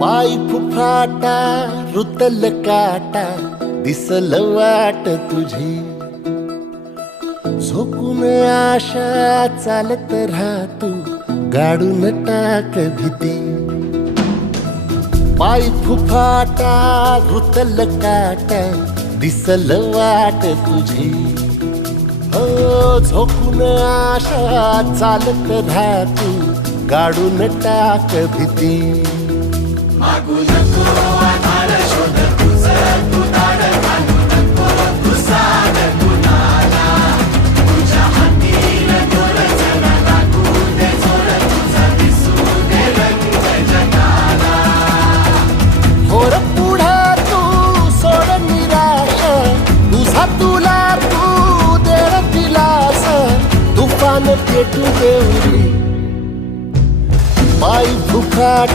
पाय फुफाटा रुतल काटा दिसल वाट तुझी, झोकून आशा चालत राहतू गाडून टाक भीती. पाय फुफाटा रुतल काटा दिसल वाट तुझी, हो झोकून आशा चालत राहतू गाडून टाक भीती. मागू नको आधार शोध तुझं तू दाड घालू नको तू साड कुणाला, तुझ्या हातीन दोर जरा लागू दे जोर तुझा दिसू दे रंग जगाला. होर पुढे तू सोड निराश, तुझा तुला तू दे दिलास, तुफान पेटू देवरी. पाय फुफाट